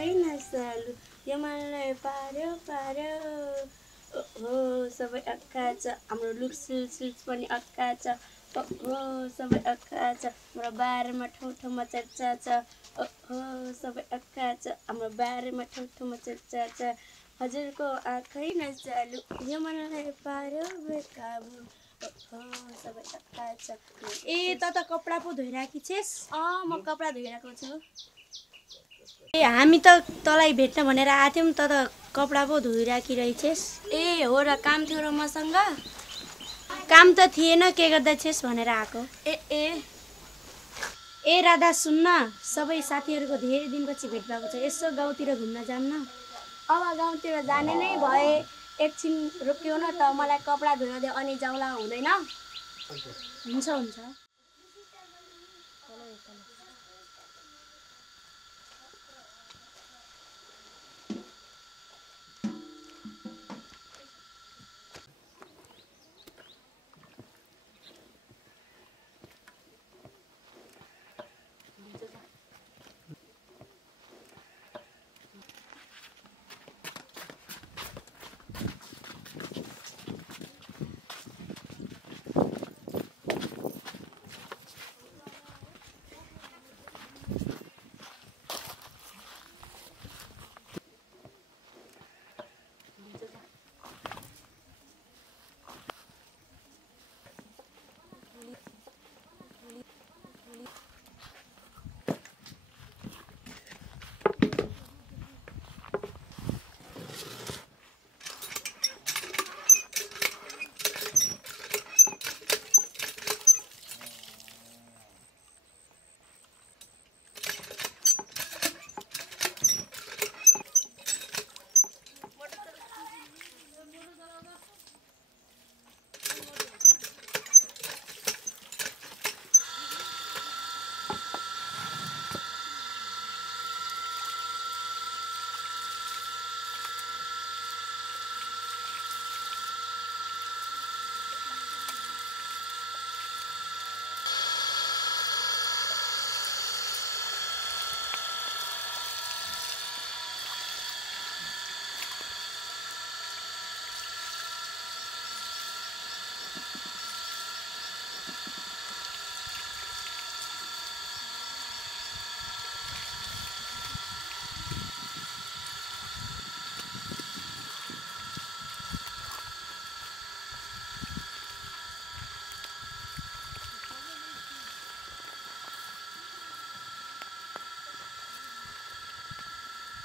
आँखै नसालु यो मनलाई पार्यो पार्यो ओहो सबै अक्काछ हाम्रो लुक्सिल्स पनि अक्काछ ओहो सबै अक्काछ हाम्रो बारेमा ठाउँमा चर्चा छ ओहो सबै अक्काछ हाम्रो बारेमा ठाउँमा चर्चा छ हजुरको आँखै नचालु यो मनलाई पार्यो बेकाबु ओहो सबै अक्काछ ए त कपडा पो धोइराखी छेस म कपडा धोइरहेको छु ए हामी त तँलाई भेट्न भनेर आथ्यौं त कपडा पो धोइराखी रहेछेस ए हो र काम थियो र मसँग काम त थिएन के गर्दै छेस भनेर आको ए राधा सुन्न सबै साथीहरुको धेरै दिनपछि भेट भएको छ यसो गाउँतिर घुम्न जाऊँ न अब गाउँतिर जाने नै भए एकछिन रोक्यो न त मलाई कपडा धोएर दे अनि जाउँला हुँदैन हुन्छ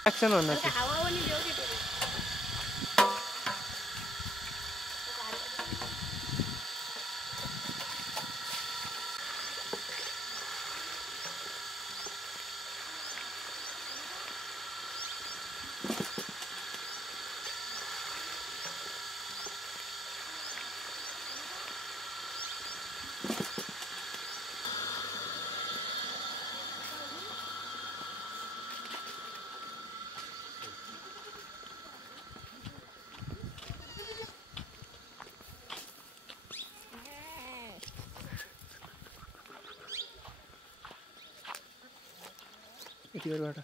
एक्सन भन्नु छ हावा पनि देऊ के यतिबाट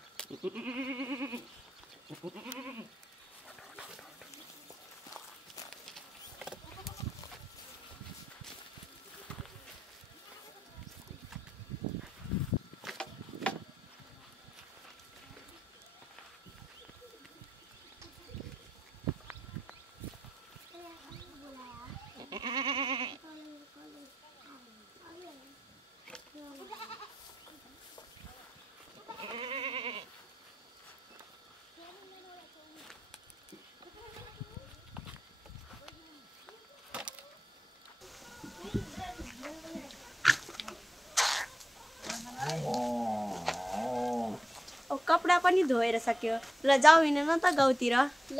कपडा पनि धोएर सक्यो ल जाऊ हिँड्न न त गाउँतिर ल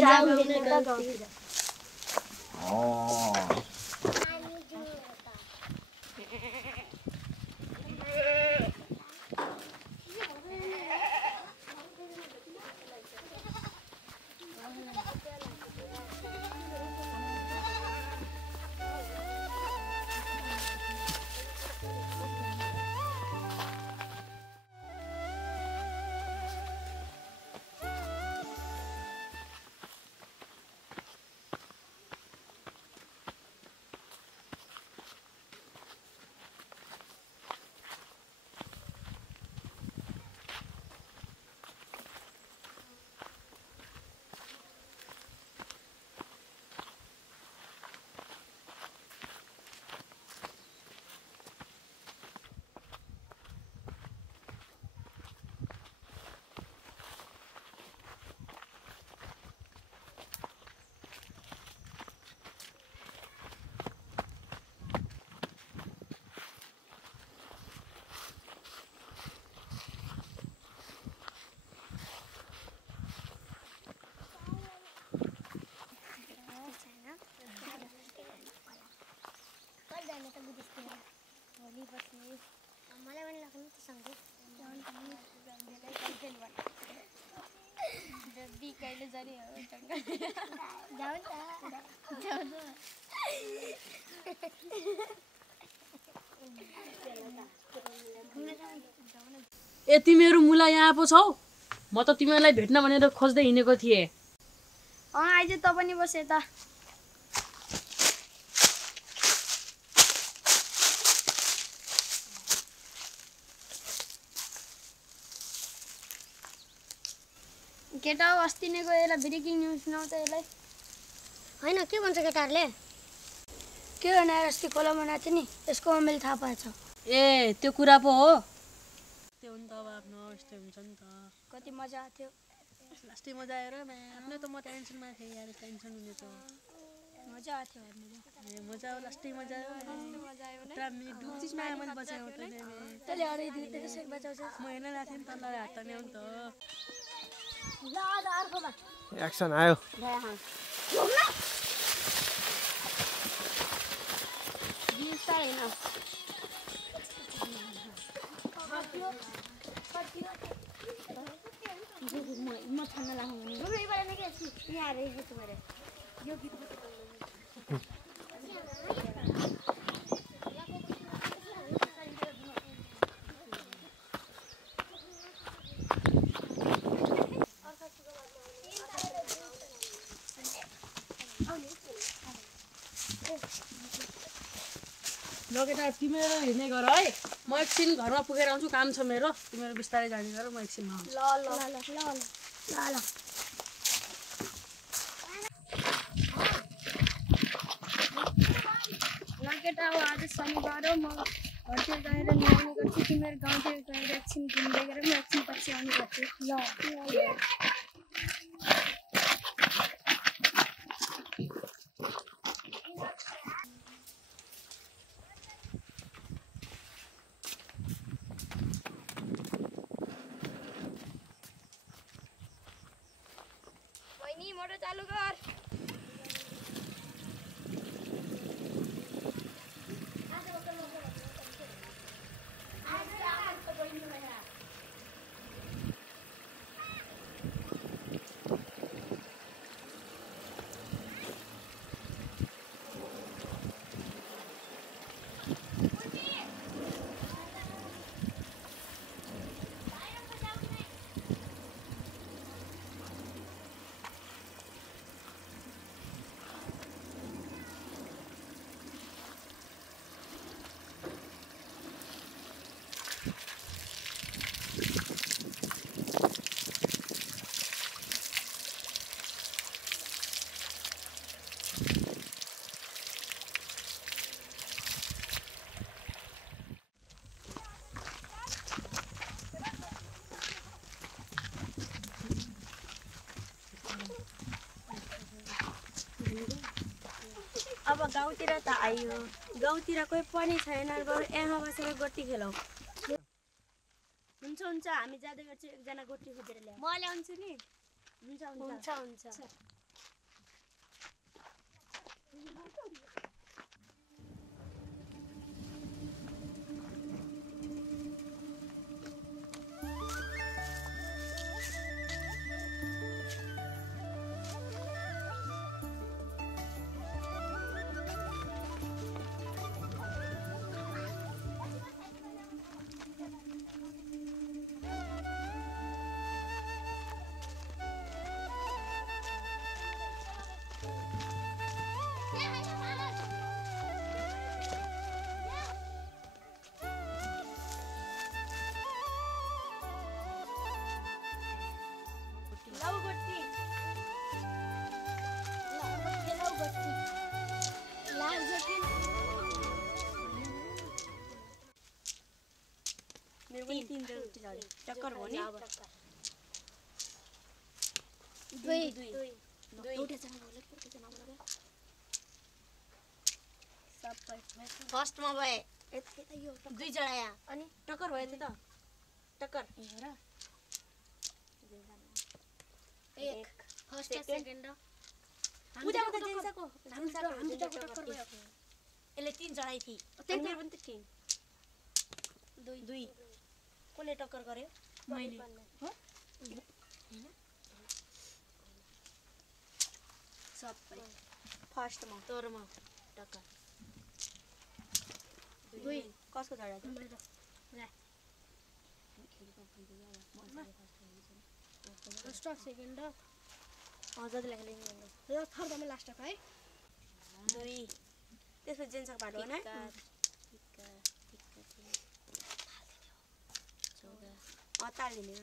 जाऊ हिँड्न त गाउँतिर जङ्गली हो जङ्गली जाऊ त जाऊ ए तिमीहरू मुला यहाँ पो छौ म त तिमीहरूलाई भेट्न भनेर खोज्दै हिँडेको थिएँ आइज त पनि बस यता केटा हो अस्ति नै गएर ब्रेकिङ न्युज सुनाउँछ यसलाई होइन के भन्छ केटाहरूले के हो न अस्ति खोला बनाएको थियो नि यसको मैले थाहा पाएछ ए त्यो कुरा पो हो त्यो हो नि त अब आफ्नो यस्तै हुन्छ नि त कति मजा आएको थियो लास्टै मजा आएर आफ्नै त म टेन्सनमा थिएँ यार टेन्सन हुने त मजा आएको थियो हेर्नु ए मजा हो लास्टै मजा आयो मजा आयो पुरा डुब्चिसमा आयो मैले बचाएको त तैँले हराइदियो त कसरी बचाउँछ म हेर्न गएको थिएँ नि तँलाई हात तान्यो नि त ल आज अर्कोमा एक्सन आयो बिस्तारै होइन म छान्न लाग्नु यहाँ गीत मेरो यो गीत ल केटा तिमीहरू हिँड्ने गर है म एकछिन घरमा पुगेर आउँछु काम छ मेरो तिमीहरू बिस्तारै जाने गर म एकछिनमा आउँछु ल केटा हो आज शनिबार हो म घरतिर गएर नुहाउने गर्छु तिमीहरू गाउँतिर गएर एकछिन घुम्दै गरेर म एकछिन पछि आउने गर्छु ल बहिनी मोटर चालू कर अब गाउँतिर त आयो गाउँतिर कोही पनि छैन बरु यहाँ बसेर गोटी खेलौँ हुन्छ हुन्छ हामी जाँदै गर्छौँ एकजना गोटी खोजेर ल्याऊ म ल्याउँछु नि हुन्छ हुन्छ हुन्छ मेरो पनि तीनवटा रोटी छ टक्कर हो नि फर्स्टमा भए दुईजना यहाँ अनि टक्कर भयो त टक्कर एक फर्स्ट सेकेन्ड यसले तीनजना थिए मेरो पनि त थिएँ दुई कसले टक्कर गर्यो मैले फर्स्टमा तोरमा टक्क दुई कसको झडा छ मेरो फर्स्ट सेकेन्ड हजुर लेख्ने र थर्डमा लास्ट है दुई त्यसपछि जेन्सको पार्ट हो न तालिदिने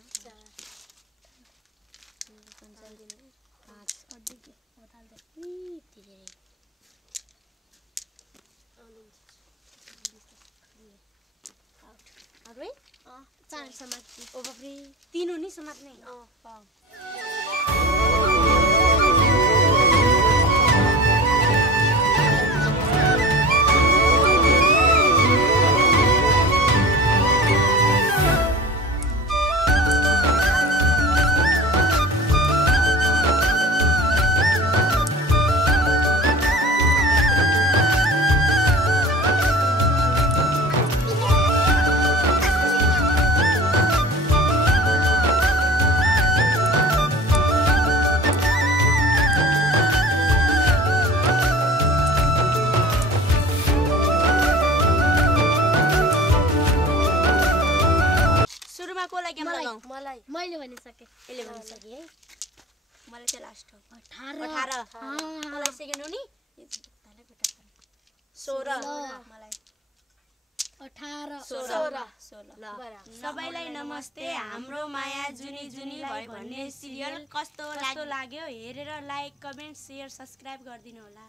अरू चार समात्ने ओ बाफ्रे तीन हो नि समात्ने मलाई मैले भनिसकेँ यसले भनिसकेँ है मलाई चाहिँ लास्ट हो 18 मलाई सेकेन्ड हो नि 16 मलाई 18 16 सबैलाई नमस्ते हाम्रो माया जुनी जुनी भयो भन्ने सिरियल कस्तो लाग्यो हेरेर लाइक कमेन्ट सेयर सब्स्क्राइब गरिदिनु होला।